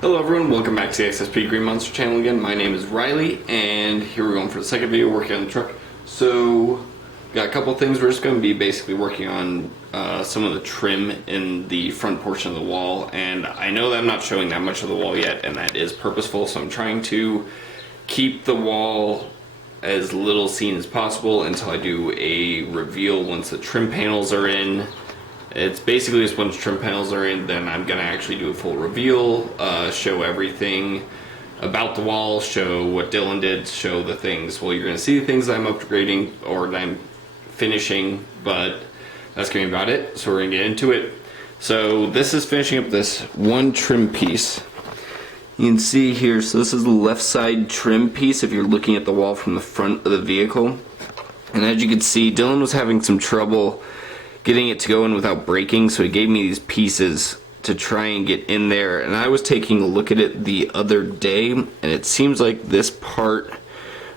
Hello everyone, welcome back to the XSP Green Monster channel again. My name is Riley, and here we're going for the second video working on the truck. So, got a couple things. We're just going to be basically working on some of the trim in the front portion of the wall, and I know that I'm not showing that much of the wall yet, and that is purposeful, so I'm trying to keep the wall as little seen as possible until I do a reveal once the trim panels are in. It's basically just once trim panels are in, then I'm gonna actually do a full reveal, show everything about the wall, show what Dylan did, show the things. Well, you're gonna see the things that I'm upgrading or that I'm finishing, but that's gonna be about it. So we're gonna get into it. So this is finishing up this one trim piece. You can see here, so this is the left side trim piece if you're looking at the wall from the front of the vehicle. And as you can see, Dylan was having some trouble getting it to go in without breaking, so he gave me these pieces to try and get in there, and I was taking a look at it the other day, and it seems like this part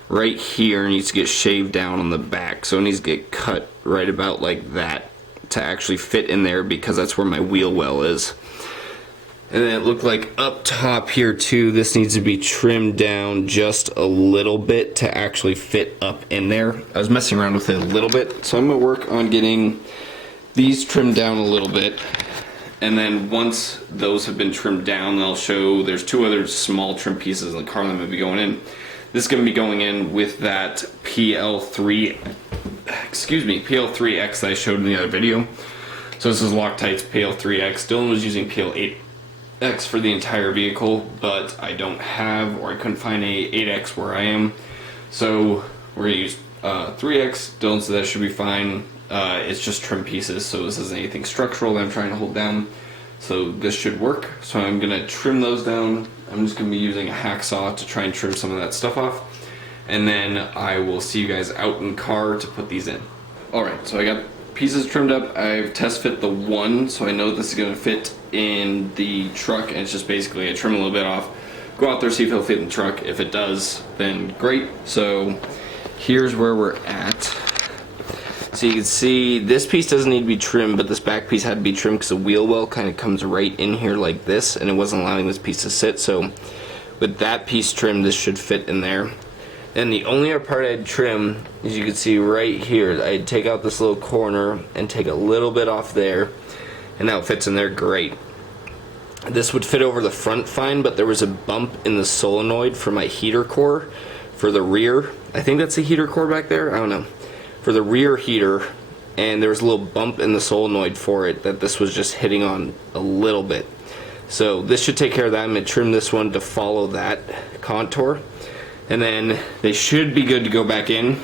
right here needs to get shaved down on the back, so it needs to get cut right about like that to actually fit in there, because that's where my wheel well is. And then it looked like up top here too, this needs to be trimmed down just a little bit to actually fit up in there. I was messing around with it a little bit, so I'm going to work on getting these trimmed down a little bit, and then once those have been trimmed down, I'll show there's two other small trim pieces in the car that I'm going to be going in. This is going to be going in with that PL3X that I showed in the other video. So this is Loctite's PL3X. Dylan was using PL8X for the entire vehicle, but I don't have, or I couldn't find a 8X where I am. So we're going to use 3X. Dylan said that should be fine. It's just trim pieces, so this isn't anything structural that I'm trying to hold down. So this should work. So I'm going to trim those down. I'm just going to be using a hacksaw to try and trim some of that stuff off. And then I will see you guys out in car to put these in. Alright, so I got pieces trimmed up. I've test fit the one, so I know this is going to fit in the truck. And it's just basically I trim a little bit off, go out there, see if it'll fit in the truck. If it does, then great. So here's where we're at. So you can see this piece doesn't need to be trimmed, but this back piece had to be trimmed because the wheel well kind of comes right in here like this, and it wasn't allowing this piece to sit. So with that piece trimmed, this should fit in there. And the only other part I'd trim, as you can see right here, I'd take out this little corner and take a little bit off there, and now it fits in there great. This would fit over the front fine, but there was a bump in the solenoid for my heater core for the rear. I think that's the heater core back there, I don't know. For the rear heater, and there was a little bump in the solenoid for it that this was just hitting on a little bit. So this should take care of that. I'm going to trim this one to follow that contour, and then they should be good to go back in.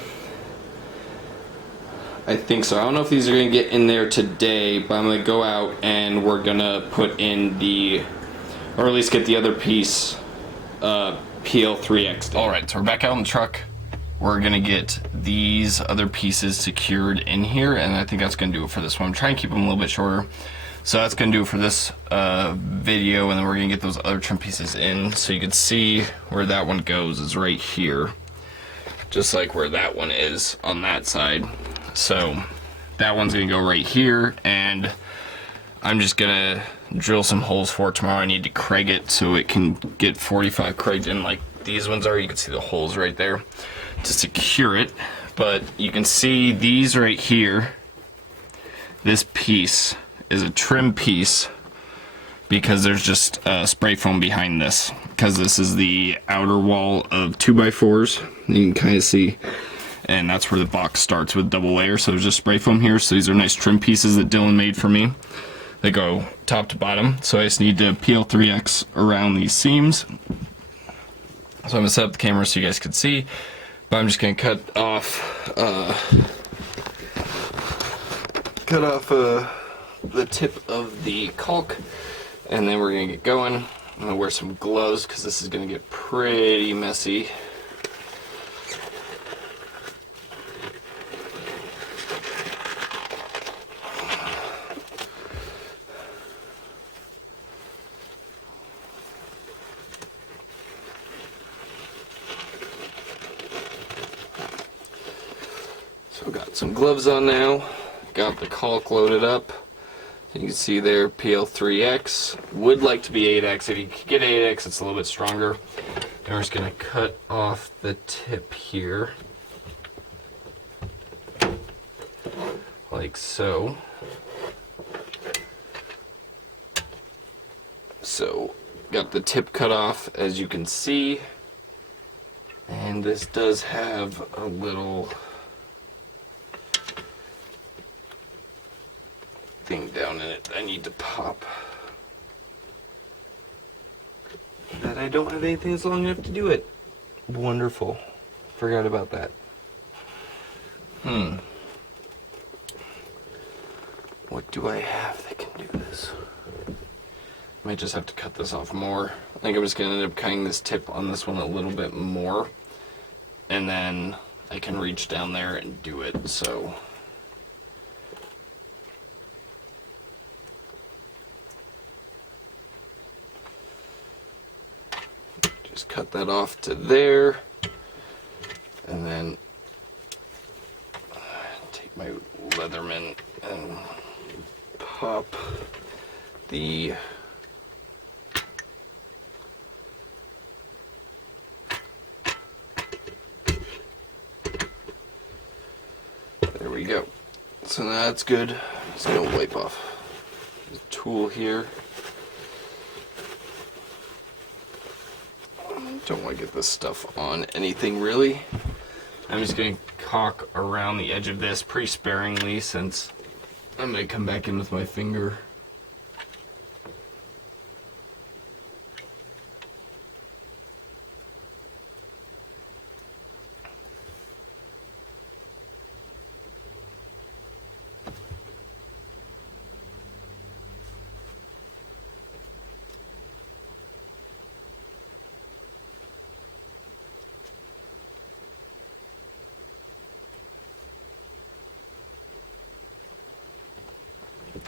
I think so. I don't know if these are going to get in there today, but I'm going to go out and we're going to put in the, or at least get the other piece, PL3X. Alright, so we're back out in the truck. We're gonna get these other pieces secured in here, and I think that's gonna do it for this one. I'm trying to keep them a little bit shorter, so that's gonna do it for this video, and then we're gonna get those other trim pieces in. So you can see where that one goes is right here, just like where that one is on that side. So that one's gonna go right here, and I'm just gonna drill some holes for it tomorrow. I need to Craig it so it can get 45 Craiged in like these ones are. You can see the holes right there to secure it, but you can see these right here. This piece is a trim piece because there's just spray foam behind this, because this is the outer wall of 2x4s. You can kind of see, and that's where the box starts with double layer, so there's just spray foam here. So these are nice trim pieces that Dylan made for me. They go top to bottom, so I just need to PL3X around these seams. So I'm gonna set up the camera so you guys can see, but I'm just gonna cut off the tip of the caulk, and then we're gonna get going. I'm gonna wear some gloves because this is gonna get pretty messy. So got some gloves on now, got the caulk loaded up. You can see there, PL3X. Would like to be 8X. If you could get 8X, it's a little bit stronger. And we're just going to cut off the tip here. Like so. So, got the tip cut off, as you can see. And this does have a little thing down in it I need to pop. That I don't have anything that's long enough to do it. Wonderful. Forgot about that. What do I have that can do this? Might just have to cut this off more. I think I'm just going to end up cutting this tip on this one a little bit more. And then I can reach down there and do it, so. Just cut that off to there. And then take my Leatherman and pop the there we go. So that's good. Just gonna wipe off the tool here. Don't want to get this stuff on anything really. I'm just going to caulk around the edge of this pretty sparingly since I'm going to come back in with my finger.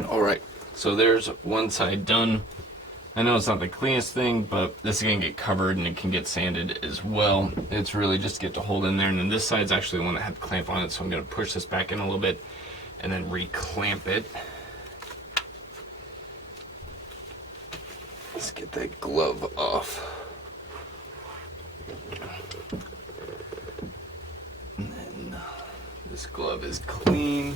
Alright, so there's one side done. I know it's not the cleanest thing, but this is going to get covered and it can get sanded as well. It's really just to get the hold in there. And then this side's actually the one that had the clamp on it, so I'm going to push this back in a little bit and then re-clamp it. Let's get that glove off. And then this glove is clean.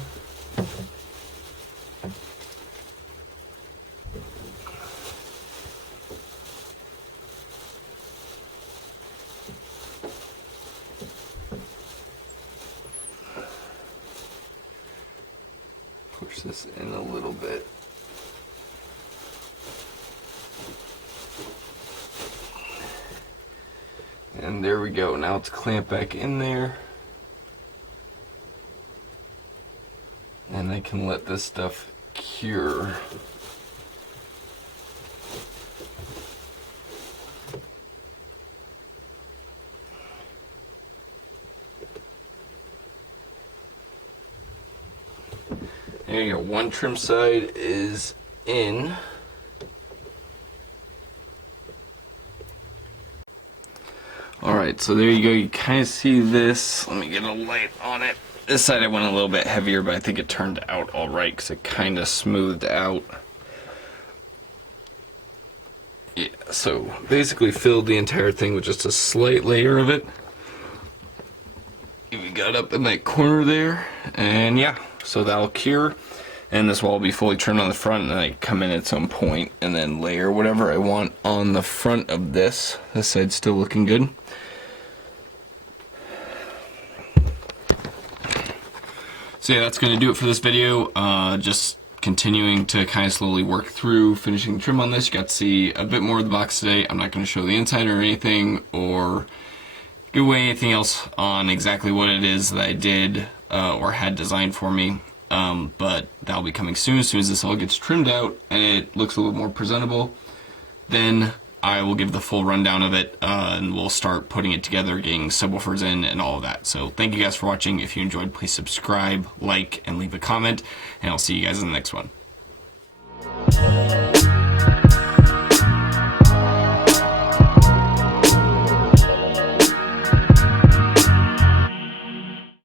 Push this in a little bit. And there we go. Now it's clamped back in there. And I can let this stuff cure. There you go, one trim side is in. Alright, so there you go, you kind of see this. Let me get a light on it. This side I went a little bit heavier, but I think it turned out alright because it kind of smoothed out. Yeah, so basically filled the entire thing with just a slight layer of it. We got up in that corner there, and yeah. So that'll cure, and this wall will be fully trimmed on the front, and I come in at some point and then layer whatever I want on the front of this. This side's still looking good. So yeah, that's going to do it for this video. Just continuing to kind of slowly work through finishing the trim on this. You got to see a bit more of the box today. I'm not going to show the inside or anything, or give away anything else on exactly what it is that I did or had designed for me, but that'll be coming soon as this all gets trimmed out and it looks a little more presentable. Then I will give the full rundown of it, and we'll start putting it together, getting subwoofers in and all of that. So thank you guys for watching. If you enjoyed, please subscribe, like, and leave a comment, and I'll see you guys in the next one.